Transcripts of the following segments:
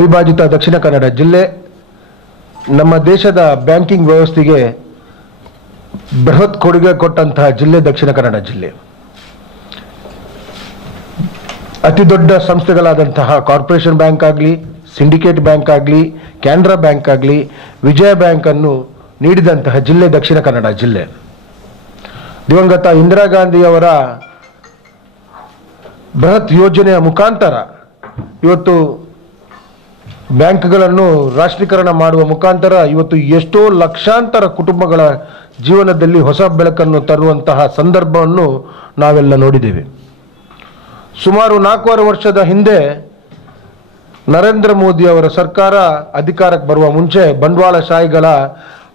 ಅವಿಭಾಜಿತ ದಕ್ಷಿಣ ಕನ್ನಡ ಜಿಲ್ಲೆ ನಮ್ಮ ದೇಶದ ಬ್ಯಾಂಕಿಂಗ್ ವ್ಯವಸ್ಥೆಗೆ ಬೃಹತ್ ಕೊಡುಗೆ ಕೊಟ್ಟಂತಹ ಜಿಲ್ಲೆ ದಕ್ಷಿಣ ಕನ್ನಡ ಜಿಲ್ಲೆ. ಅತಿ ದೊಡ್ಡ ಸಂಸ್ಥೆಗಳಾದಂತಹ ಕಾರ್ಪೊರೇಷನ್ ಬ್ಯಾಂಕ್ ಆಗಲಿ, ಸಿಂಡಿಕೇಟ್ ಬ್ಯಾಂಕ್ ಆಗಲಿ ಕ್ಯಾನ್ರಾ ಬ್ಯಾಂಕ್ ಆಗಲಿ, ವಿಜಯ ಬ್ಯಾಂಕ್ ಅನ್ನು ನೀಡಿದಂತಹ ಜಿಲ್ಲೆ ದಕ್ಷಿಣ ಕನ್ನಡ ಜಿಲ್ಲೆ. ದಿವಂಗತ ಇಂದಿರಾ ಗಾಂಧಿಯವರ ಬೃಹತ್ ಯೋಜನೆಯ ಮುಖಾಂತರ ಇವತ್ತು ಬ್ಯಾಂಕ್ಗಳನ್ನು ರಾಷ್ಟ್ರೀಕರಣ ಮಾಡುವ ಮುಖಾಂತರ ಇವತ್ತು ಎಷ್ಟೋ ಲಕ್ಷಾಂತರ ಕುಟುಂಬಗಳ ಜೀವನದಲ್ಲಿ ಹೊಸ ಬೆಳಕನ್ನು ತರುವಂತಹ ಸಂದರ್ಭವನ್ನು ನಾವೆಲ್ಲ ನೋಡಿದ್ದೇವೆ. ಸುಮಾರು ನಾಲ್ಕೂವರೆ ವರ್ಷದ ಹಿಂದೆ ನರೇಂದ್ರ ಮೋದಿ ಅವರ ಸರ್ಕಾರ ಅಧಿಕಾರಕ್ಕೆ ಬರುವ ಮುಂಚೆ ಬಂಡವಾಳಶಾಹಿಗಳ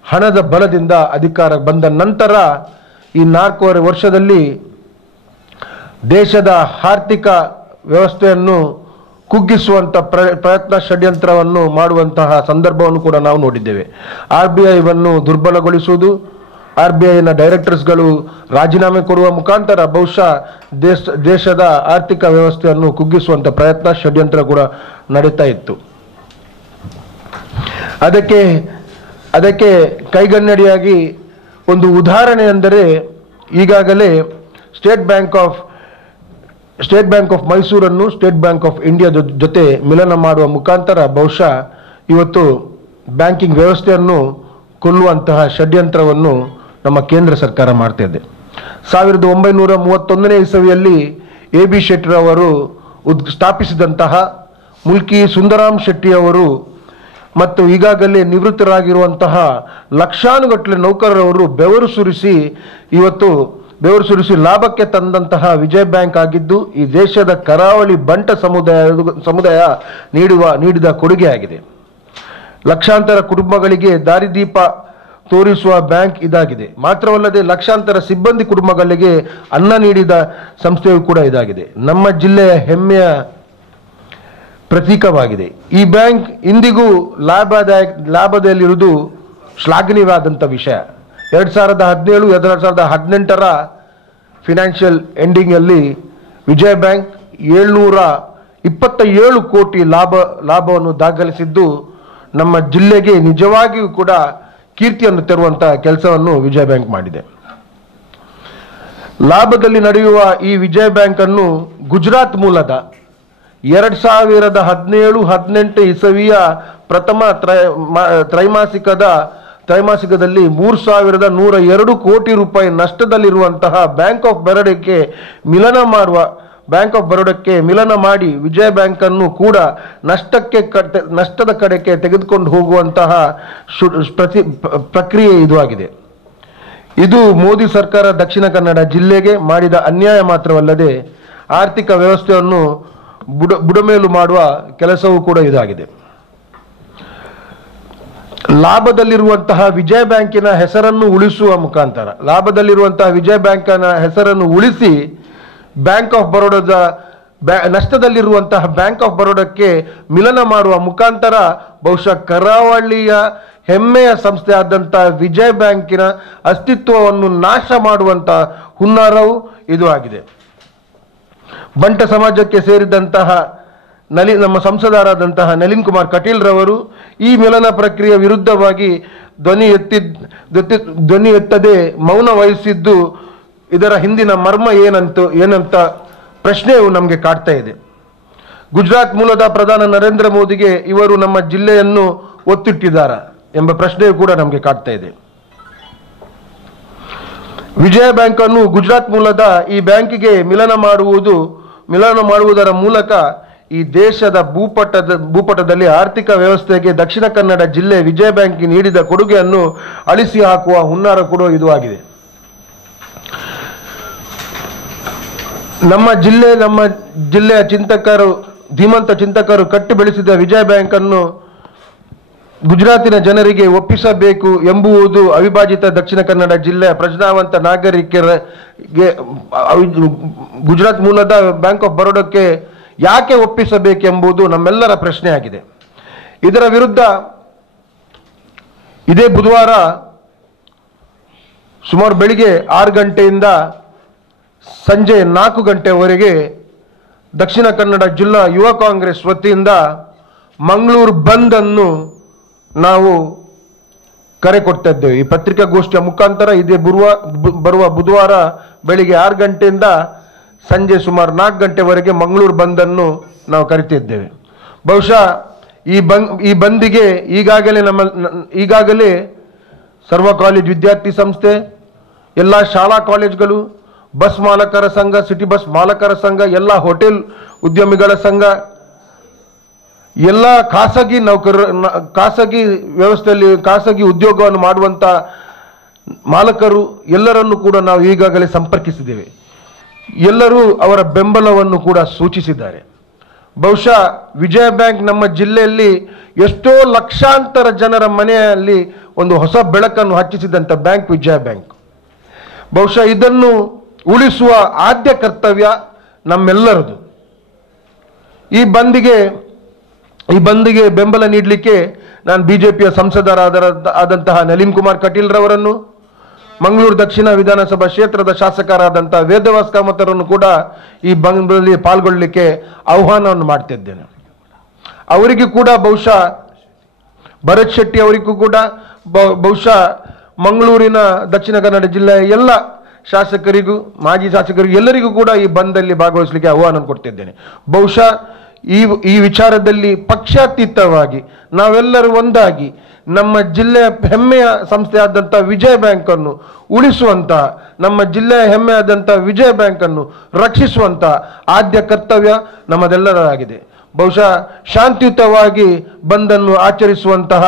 ಹಣದ ಬಲದಿಂದ ಅಧಿಕಾರಕ್ಕೆ ಬಂದ ನಂತರ ಈ ನಾಲ್ಕೂವರೆ ವರ್ಷದಲ್ಲಿ ದೇಶದ ಆರ್ಥಿಕ ವ್ಯವಸ್ಥೆಯನ್ನು ಕುಗ್ಗಿಸುವಂಥ ಪ್ರ, ಪ್ರಯತ್ನ ಷಡ್ಯಂತ್ರವನ್ನು ಮಾಡುವಂತಹ ಸಂದರ್ಭವನ್ನು ಕೂಡ ನಾವು ನೋಡಿದ್ದೇವೆ. ಆರ್ ಬಿ ಐವನ್ನು ದುರ್ಬಲಗೊಳಿಸುವುದು, ಆರ್ ಬಿ ಐನ ಡೈರೆಕ್ಟರ್ಸ್ಗಳು ರಾಜೀನಾಮೆ ಕೊಡುವ ಮುಖಾಂತರ ಬಹುಶಃ ದೇಶ, ದೇಶದ ಆರ್ಥಿಕ ವ್ಯವಸ್ಥೆಯನ್ನು ಕುಗ್ಗಿಸುವಂಥ ಪ್ರಯತ್ನ ಷಡ್ಯಂತ್ರ ಕೂಡ ನಡೀತಾ ಇತ್ತು. ಅದಕ್ಕೆ ಅದಕ್ಕೆ ಕೈಗನ್ನಡಿಯಾಗಿ ಒಂದು ಉದಾಹರಣೆ ಅಂದರೆ ಈಗಾಗಲೇ State Bank of State Bank of ಮೈಸೂರನ್ನು ಸ್ಟೇಟ್ ಬ್ಯಾಂಕ್ ಆಫ್ ಇಂಡಿಯಾ ಜೊತೆ ಮಿಲನ ಮಾಡುವ ಮುಖಾಂತರ ಬಹುಶಃ ಇವತ್ತು ಬ್ಯಾಂಕಿಂಗ್ ವ್ಯವಸ್ಥೆಯನ್ನು ಕೊಲ್ಲುವಂತಹ ಷಡ್ಯಂತ್ರವನ್ನು ನಮ್ಮ ಕೇಂದ್ರ ಸರ್ಕಾರ ಮಾಡ್ತಾ ಇದೆ ಸಾವಿರದ ಒಂಬೈನೂರ ಮೂವತ್ತೊಂದನೇ ಇಸವಿಯಲ್ಲಿ ಎ ಬಿ ಶೆಟ್ಟರ್ ಅವರು ಉದ್, ಸ್ಥಾಪಿಸಿದಂತಹ ಮುಲ್ಕಿ ಸುಂದರಾಮ್ ಶೆಟ್ಟಿ ಅವರು ಮತ್ತು ಈಗಾಗಲೇ ನಿವೃತ್ತರಾಗಿರುವಂತಹ ಲಕ್ಷಾನುಗಟ್ಟಲೆ ನೌಕರರವರು ಬೆವರು ಸುರಿಸಿ ಇವತ್ತು ಬೆವರು ಸುರಿಸಿ ಲಾಭಕ್ಕೆ ತಂದಂತಹ ವಿಜಯ ಬ್ಯಾಂಕ್ ಆಗಿದ್ದು, ಈ ದೇಶದ ಕರಾವಳಿ ಬಂಟ ಸಮುದಾಯ ಸಮುದಾಯ ನೀಡುವ, ನೀಡಿದ ಕೊಡುಗೆಯಾಗಿದೆ. ಲಕ್ಷಾಂತರ ಕುಟುಂಬಗಳಿಗೆ ದಾರಿದೀಪ ತೋರಿಸುವ ಬ್ಯಾಂಕ್ ಇದಾಗಿದೆ. ಮಾತ್ರವಲ್ಲದೆ ಲಕ್ಷಾಂತರ ಸಿಬ್ಬಂದಿ ಕುಟುಂಬಗಳಿಗೆ ಅನ್ನ ನೀಡಿದ ಸಂಸ್ಥೆಯು ಕೂಡ ಇದಾಗಿದೆ. ನಮ್ಮ ಜಿಲ್ಲೆಯ ಹೆಮ್ಮೆಯ ಪ್ರತೀಕವಾಗಿದೆ. ಈ ಬ್ಯಾಂಕ್ ಇಂದಿಗೂ ಲಾಭದಾಯಕ, ಲಾಭದಲ್ಲಿರುವುದು ಶ್ಲಾಘನೀಯವಾದಂಥ ವಿಷಯ. ಎರಡು ಸಾವಿರದ ಹದಿನೇಳು, ಎರಡು ಸಾವಿರದ ಹದಿನೆಂಟರ ಫಿನಾನ್ಷಿಯಲ್ ಎಂಡಿಂಗಲ್ಲಿ ವಿಜಯ ಬ್ಯಾಂಕ್ ಏಳ್ನೂರ ಇಪ್ಪತ್ತ ಏಳು ಕೋಟಿ ಲಾಭ, ಲಾಭವನ್ನು ದಾಖಲಿಸಿದ್ದು ನಮ್ಮ ಜಿಲ್ಲೆಗೆ ನಿಜವಾಗಿಯೂ ಕೂಡ ಕೀರ್ತಿಯನ್ನು ತರುವಂತಹ ಕೆಲಸವನ್ನು ವಿಜಯ ಬ್ಯಾಂಕ್ ಮಾಡಿದೆ. ಲಾಭದಲ್ಲಿ ನಡೆಯುವ ಈ ವಿಜಯ ಬ್ಯಾಂಕ್ ಅನ್ನು ಗುಜರಾತ್ ಮೂಲದ ಎರಡ್ ಸಾವಿರದ ಹದಿನೇಳು, ಹದಿನೆಂಟು ಇಸವಿಯ ಪ್ರಥಮ ತ್ರೈ ತ್ರೈಮಾಸಿಕದ ತ್ರೈಮಾಸಿಕದಲ್ಲಿ ಮೂರು ಸಾವಿರದ ನೂರ ಎರಡು ಕೋಟಿ ರೂಪಾಯಿ ನಷ್ಟದಲ್ಲಿರುವಂತಹ ಬ್ಯಾಂಕ್ ಆಫ್ ಬರೋಡಕ್ಕೆ ಮಿಲನ ಮಾಡುವ ಬ್ಯಾಂಕ್ ಆಫ್ ಬರೋಡಕ್ಕೆ ಮಿಲನ ಮಾಡಿ ವಿಜಯ ಬ್ಯಾಂಕ್ ಅನ್ನು ಕೂಡ ನಷ್ಟಕ್ಕೆ ಕಟ್, ನಷ್ಟದ ಕಡೆಗೆ ತೆಗೆದುಕೊಂಡು ಹೋಗುವಂತಹ ಪ್ರತಿ ಪ್ರ- ಪ್ರಕ್ರಿಯೆ ಇದು ಆಗಿದೆ. ಇದು ಮೋದಿ ಸರ್ಕಾರ ದಕ್ಷಿಣ ಕನ್ನಡ ಜಿಲ್ಲೆಗೆ ಮಾಡಿದ ಅನ್ಯಾಯ ಮಾತ್ರವಲ್ಲದೆ ಆರ್ಥಿಕ ವ್ಯವಸ್ಥೆಯನ್ನು ಬುಡ, ಬುಡಮೇಲು ಮಾಡುವ ಕೆಲಸವೂ ಕೂಡ ಇದಾಗಿದೆ. ಲಾಭದಲ್ಲಿರುವಂತಹ ವಿಜಯ ಬ್ಯಾಂಕಿನ ಹೆಸರನ್ನು ಉಳಿಸುವ ಮುಖಾಂತರ, ಲಾಭದಲ್ಲಿರುವಂತಹ ವಿಜಯ ಬ್ಯಾಂಕಿನ ಹೆಸರನ್ನು ಉಳಿಸಿ ಬ್ಯಾಂಕ್ ಆಫ್ ಬರೋಡದ ಬ್ಯಾ, ನಷ್ಟದಲ್ಲಿರುವಂತಹ ಬ್ಯಾಂಕ್ ಆಫ್ ಬರೋಡಕ್ಕೆ ಮಿಲನ ಮಾಡುವ ಮುಖಾಂತರ ಬಹುಶಃ ಕರಾವಳಿಯ ಹೆಮ್ಮೆಯ ಸಂಸ್ಥೆ ಆದಂತಹ ವಿಜಯ ಬ್ಯಾಂಕಿನ ಅಸ್ತಿತ್ವವನ್ನು ನಾಶ ಮಾಡುವಂತಹ ಹುನ್ನಾರವು ಇದು ಆಗಿದೆ. ಬಂಟ ಸಮಾಜಕ್ಕೆ ಸೇರಿದಂತಹ ನಲಿ, ನಮ್ಮ ಸಂಸದರಾದಂತಹ ನಳಿನ್ ಕುಮಾರ್ ಕಟೀಲ್ ರವರು ಈ ಮಿಲನ ಪ್ರಕ್ರಿಯೆ ವಿರುದ್ಧವಾಗಿ ಧ್ವನಿ ಎತ್ತಿದ್ ಎತ್ತಿ- ಧ್ವನಿ ಎತ್ತದೆ ಮೌನ ವಹಿಸಿದ್ದು ಇದರ ಹಿಂದಿನ ಮರ್ಮ ಏನಂತ ಏನಂತ ಪ್ರಶ್ನೆಯು ನಮಗೆ ಕಾಡ್ತಾ ಇದೆ. ಗುಜರಾತ್ ಮೂಲದ ಪ್ರಧಾನ ನರೇಂದ್ರ ಮೋದಿಗೆ ಇವರು ನಮ್ಮ ಜಿಲ್ಲೆಯನ್ನು ಒತ್ತಿಟ್ಟಿದ್ದಾರ ಎಂಬ ಪ್ರಶ್ನೆಯು ಕೂಡ ನಮಗೆ ಕಾಡ್ತಾ ಇದೆ. ವಿಜಯ ಬ್ಯಾಂಕನ್ನು ಗುಜರಾತ್ ಮೂಲದ ಈ ಬ್ಯಾಂಕಿಗೆ ಮಿಲನ ಮಾಡುವುದು, ಮಿಲನ ಮಾಡುವುದರ ಮೂಲಕ ಈ ದೇಶದ ಭೂಪಟದ ಭೂಪಟದಲ್ಲಿ ಆರ್ಥಿಕ ವ್ಯವಸ್ಥೆಗೆ ದಕ್ಷಿಣ ಕನ್ನಡ ಜಿಲ್ಲೆ ವಿಜಯ ಬ್ಯಾಂಕ್ ನೀಡಿದ ಕೊಡುಗೆಯನ್ನು ಅಳಿಸಿ ಹಾಕುವ ಹುನ್ನಾರ ಕೂಡ ಇದು ಆಗಿದೆ. ನಮ್ಮ ಜಿಲ್ಲೆ, ನಮ್ಮ ಜಿಲ್ಲೆಯ ಚಿಂತಕರು, ಧೀಮಂತ ಚಿಂತಕರು ಕಟ್ಟಿ ಬೆಳೆಸಿದ ವಿಜಯ ಬ್ಯಾಂಕ್ ಅನ್ನು ಗುಜರಾತಿನ ಜನರಿಗೆ ಒಪ್ಪಿಸಬೇಕು ಎಂಬುವುದು ಅವಿಭಾಜಿತ ದಕ್ಷಿಣ ಕನ್ನಡ ಜಿಲ್ಲೆಯ ಪ್ರಜ್ಞಾವಂತ ನಾಗರಿಕರಿಗೆ ಗುಜರಾತ್ ಮೂಲದ ಬ್ಯಾಂಕ್ ಆಫ್ ಬರೋಡಕ್ಕೆ ಯಾಕೆ ಒಪ್ಪಿಸಬೇಕೆಂಬುದು ನಮ್ಮೆಲ್ಲರ ಪ್ರಶ್ನೆಯಾಗಿದೆ. ಇದರ ವಿರುದ್ಧ ಇದೇ ಬುಧವಾರ ಸುಮಾರು ಬೆಳಿಗ್ಗೆ ಆರು ಗಂಟೆಯಿಂದ ಸಂಜೆ ನಾಲ್ಕು ಗಂಟೆವರೆಗೆ ದಕ್ಷಿಣ ಕನ್ನಡ ಜಿಲ್ಲಾ ಯುವ ಕಾಂಗ್ರೆಸ್ ವತಿಯಿಂದ ಮಂಗಳೂರು ಬಂದ್ ಅನ್ನು ನಾವು ಕರೆ ಕೊಡ್ತಾ ಈ ಪತ್ರಿಕಾಗೋಷ್ಠಿಯ ಮುಖಾಂತರ ಇದೇ ಬರುವ ಬರುವ ಬುಧವಾರ ಬೆಳಿಗ್ಗೆ ಆರು ಗಂಟೆಯಿಂದ ಸಂಜೆ ಸುಮಾರು ನಾಲ್ಕು ಗಂಟೆವರೆಗೆ ಮಂಗಳೂರು ಬಂದನ್ನು ನಾವು ಕರಿತಿದ್ದೇವೆ. ಬಹುಶಃ ಈ ಬಂದ್, ಈ ಬಂದಿಗೆ ಈಗಾಗಲೇ ನಮ್ಮ, ಈಗಾಗಲೇ ಸರ್ವ ಕಾಲೇಜ್ ವಿದ್ಯಾರ್ಥಿ ಸಂಸ್ಥೆ, ಎಲ್ಲ ಶಾಲಾ ಕಾಲೇಜ್ಗಳು, ಬಸ್ ಮಾಲಕರ ಸಂಘ, ಸಿಟಿ ಬಸ್ ಮಾಲಕರ ಸಂಘ, ಎಲ್ಲ ಹೋಟೆಲ್ ಉದ್ಯಮಿಗಳ ಸಂಘ, ಎಲ್ಲ ಖಾಸಗಿ ನೌಕರ ಖಾಸಗಿ ವ್ಯವಸ್ಥೆಯಲ್ಲಿ ಖಾಸಗಿ ಉದ್ಯೋಗವನ್ನು ಮಾಡುವಂಥ ಮಾಲಕರು ಎಲ್ಲರನ್ನು ಕೂಡ ನಾವು ಈಗಾಗಲೇ ಸಂಪರ್ಕಿಸಿದ್ದೇವೆ. ಎಲ್ಲರೂ ಅವರ ಬೆಂಬಲವನ್ನು ಕೂಡ ಸೂಚಿಸಿದ್ದಾರೆ. ಬಹುಶಃ ವಿಜಯ ಬ್ಯಾಂಕ್ ನಮ್ಮ ಜಿಲ್ಲೆಯಲ್ಲಿ ಎಷ್ಟೋ ಲಕ್ಷಾಂತರ ಜನರ ಮನೆಯಲ್ಲಿ ಒಂದು ಹೊಸ ಬೆಳಕನ್ನು ಹಚ್ಚಿಸಿದಂಥ ಬ್ಯಾಂಕ್ ವಿಜಯ ಬ್ಯಾಂಕ್. ಬಹುಶಃ ಇದನ್ನು ಉಳಿಸುವ ಆದ್ಯ ಕರ್ತವ್ಯ ನಮ್ಮೆಲ್ಲರದು. ಈ ಬಂದಿಗೆ ಈ ಬಂದಿಗೆ ಬೆಂಬಲ ನೀಡಲಿಕ್ಕೆ ನಾನು ಬಿಜೆಪಿಯ ಸಂಸದರಾದ ಆದಂತಹ ನಳಿನ್ ಕುಮಾರ್ ಕಟೀಲ್ ರವರನ್ನು ಮಂಗಳೂರು ದಕ್ಷಿಣ ವಿಧಾನಸಭಾ ಕ್ಷೇತ್ರದ ಶಾಸಕರಾದಂಥ ವೇದವಾಸ್ ಕಾಮತರನ್ನು ಕೂಡ ಈ ಬಂದಲ್ಲಿ ಪಾಲ್ಗೊಳ್ಳಲಿಕ್ಕೆ ಆಹ್ವಾನವನ್ನು ಮಾಡ್ತಿದ್ದೇನೆ. ಅವರಿಗೂ ಕೂಡ ಬಹುಶಃ ಭರತ್ ಶೆಟ್ಟಿ ಅವರಿಗೂ ಕೂಡ ಬಹುಶಃ ಮಂಗಳೂರಿನ ದಕ್ಷಿಣ ಕನ್ನಡ ಜಿಲ್ಲೆಯ ಎಲ್ಲ ಶಾಸಕರಿಗೂ, ಮಾಜಿ ಶಾಸಕರಿಗೂ, ಎಲ್ಲರಿಗೂ ಕೂಡ ಈ ಬಂದಲ್ಲಿ ಭಾಗವಹಿಸಲಿಕ್ಕೆ ಆಹ್ವಾನ ಕೊಡ್ತಿದ್ದೇನೆ. ಬಹುಶಃ ಈ ಈ ವಿಚಾರದಲ್ಲಿ ಪಕ್ಷಾತೀತವಾಗಿ ನಾವೆಲ್ಲರೂ ಒಂದಾಗಿ ನಮ್ಮ ಜಿಲ್ಲೆಯ ಹೆಮ್ಮೆಯ ಸಂಸ್ಥೆಯಾದಂಥ ವಿಜಯ ಬ್ಯಾಂಕನ್ನು ಉಳಿಸುವಂಥ ನಮ್ಮ ಜಿಲ್ಲೆಯ ಹೆಮ್ಮೆಯಾದಂಥ ವಿಜಯ ಬ್ಯಾಂಕನ್ನು ರಕ್ಷಿಸುವಂಥ ಆದ್ಯ ಕರ್ತವ್ಯ ನಮ್ಮದೆಲ್ಲರಾಗಿದೆ ಬಹುಶಃ ಶಾಂತಿಯುತವಾಗಿ ಬಂದನ್ನು ಆಚರಿಸುವಂತಹ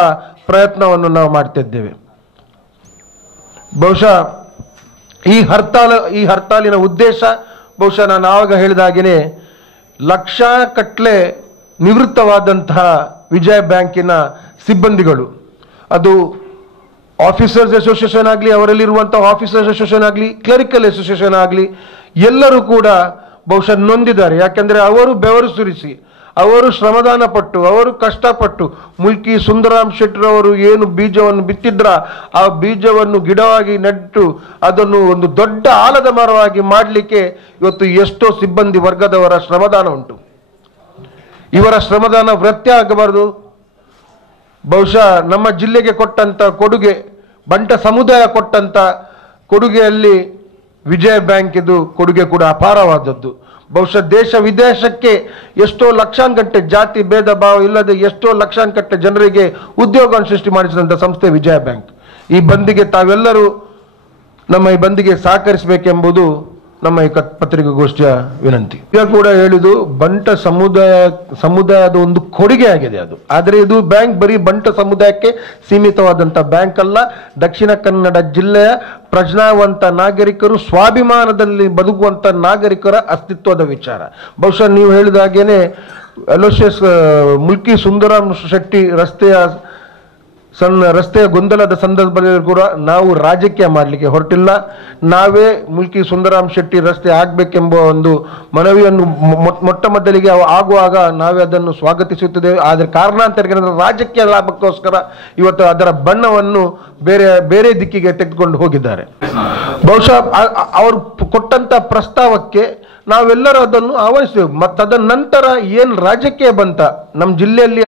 ಪ್ರಯತ್ನವನ್ನು ನಾವು ಮಾಡ್ತಿದ್ದೇವೆ. ಬಹುಶಃ ಈ ಹರ್ತಾಲ, ಈ ಹರ್ತಾಲಿನ ಉದ್ದೇಶ ಬಹುಶಃ ನಾನು ಆವಾಗ ಹೇಳಿದ ಹಾಗೆಯೇ ಲಕ್ಷ ಕಟ್ಲೆ ನಿವೃತ್ತವಾದಂತಹ ವಿಜಯ ಬ್ಯಾಂಕಿನ ಸಿಬ್ಬಂದಿಗಳು. ಅದು ಆಫೀಸರ್ಸ್ ಅಸೋಸಿಯೇಷನ್ ಆಗಲಿ ಅವರಲ್ಲಿರುವಂಥ ಆಫೀಸರ್ಸ್ ಅಸೋಸಿಯೇಷನ್ ಆಗಲಿ ಕ್ಲರಿಕಲ್ ಅಸೋಸಿಯೇಷನ್ ಆಗಲಿ, ಎಲ್ಲರೂ ಕೂಡ ಬಹುಶಃ ನೊಂದಿದ್ದಾರೆ. ಯಾಕೆಂದರೆ ಅವರು ಬೆವರು ಸುರಿಸಿ, ಅವರು ಶ್ರಮದಾನ ಪಟ್ಟು, ಅವರು ಕಷ್ಟಪಟ್ಟು, ಮುಲ್ಕಿ ಸುಂದರಾಮ್ ಶೆಟ್ಟರವರು ಏನು ಬೀಜವನ್ನು ಬಿತ್ತಿದ್ರ, ಆ ಬೀಜವನ್ನು ಗಿಡವಾಗಿ ನೆಟ್ಟು ಅದನ್ನು ಒಂದು ದೊಡ್ಡ ಆಲದ ಮರವಾಗಿ ಮಾಡಲಿಕ್ಕೆ ಇವತ್ತು ಎಷ್ಟೋ ಸಿಬ್ಬಂದಿ ವರ್ಗದವರ ಶ್ರಮದಾನ ಉಂಟು. ಇವರ ಶ್ರಮದಾನ ವೃತ್ತಿ ಆಗಬಾರದು. ಬಹುಶಃ ನಮ್ಮ ಜಿಲ್ಲೆಗೆ ಕೊಟ್ಟಂತ ಕೊಡುಗೆ, ಬಂಟ ಸಮುದಾಯ ಕೊಟ್ಟಂತ ಕೊಡುಗೆಯಲ್ಲಿ ವಿಜಯ ಬ್ಯಾಂಕ್ ಇದು ಕೊಡುಗೆ ಕೂಡ ಅಪಾರವಾದದ್ದು. ಬಹುಶಃ ದೇಶ ವಿದೇಶಕ್ಕೆ ಎಷ್ಟೋ ಲಕ್ಷಾಂಗಟ್ಟೆ ಜಾತಿ ಭೇದ ಭಾವ ಇಲ್ಲದೆ ಎಷ್ಟೋ ಲಕ್ಷಾಂಗಟ್ಟೆ ಜನರಿಗೆ ಉದ್ಯೋಗವನ್ನು ಸೃಷ್ಟಿ ಮಾಡಿಸಿದಂಥ ಸಂಸ್ಥೆ ವಿಜಯ ಬ್ಯಾಂಕ್. ಈ ಬಂದಿಗೆ ತಾವೆಲ್ಲರೂ ನಮ್ಮ ಈ ಬಂದಿಗೆ ಸಹಕರಿಸಬೇಕೆಂಬುದು ನಮ್ಮ ಈ ಪತ್ರಿಕಾಗೋಷ್ಠಿಯ ವಿನಂತಿ. ಈಗ ಕೂಡ ಹೇಳಿದು ಬಂಟ ಸಮುದಾಯ ಸಮುದಾಯದ ಒಂದು ಕೊಡುಗೆ ಆಗಿದೆ ಅದು. ಆದರೆ ಇದು ಬ್ಯಾಂಕ್ ಬರೀ ಬಂಟ ಸಮುದಾಯಕ್ಕೆ ಸೀಮಿತವಾದಂಥ ಬ್ಯಾಂಕ್ ಅಲ್ಲ. ದಕ್ಷಿಣ ಕನ್ನಡ ಜಿಲ್ಲೆಯ ಪ್ರಜ್ಞಾವಂತ ನಾಗರಿಕರು ಸ್ವಾಭಿಮಾನದಲ್ಲಿ ಬದುಕುವಂತ ನಾಗರಿಕರ ಅಸ್ತಿತ್ವದ ವಿಚಾರ. ಬಹುಶಃ ನೀವು ಹೇಳಿದ ಹಾಗೇನೆ ಅಲೋಶಿಯಸ್ ಮುಲ್ಕಿ ಸುಂದರಾಮ್ ಶೆಟ್ಟಿ ರಸ್ತೆಯ ಸಣ್ಣ ರಸ್ತೆಯ ಗೊಂದಲದ ಸಂದರ್ಭದಲ್ಲಿ ಕೂಡ ನಾವು ರಾಜಕೀಯ ಮಾಡಲಿಕ್ಕೆ ಹೊರಟಿಲ್ಲ. ನಾವೇ ಮುಲ್ಕಿ ಸುಂದರಾಮ್ ಶೆಟ್ಟಿ ರಸ್ತೆ ಆಗಬೇಕೆಂಬ ಒಂದು ಮನವಿಯನ್ನು ಮೊಟ್ಟ ಮೊದಲಿಗೆ ಆಗುವಾಗ ನಾವೇ ಅದನ್ನು ಸ್ವಾಗತಿಸುತ್ತಿದ್ದೇವೆ. ಆದರೆ ಕಾರಣಾಂತರಿಗೆ ರಾಜಕೀಯ ಲಾಭಕ್ಕೋಸ್ಕರ ಇವತ್ತು ಅದರ ಬಣ್ಣವನ್ನು ಬೇರೆ ಬೇರೆ ದಿಕ್ಕಿಗೆ ತೆಗೆದುಕೊಂಡು ಹೋಗಿದ್ದಾರೆ. ಬಹುಶಃ ಅವರು ಕೊಟ್ಟಂತ ಪ್ರಸ್ತಾವಕ್ಕೆ ನಾವೆಲ್ಲರೂ ಅದನ್ನು ಆಹ್ವಾನಿಸ್ತೇವೆ ಮತ್ತು ಅದರ ನಂತರ ಏನು ರಾಜಕೀಯ ಬಂತ? ನಮ್ಮ ಜಿಲ್ಲೆಯಲ್ಲಿ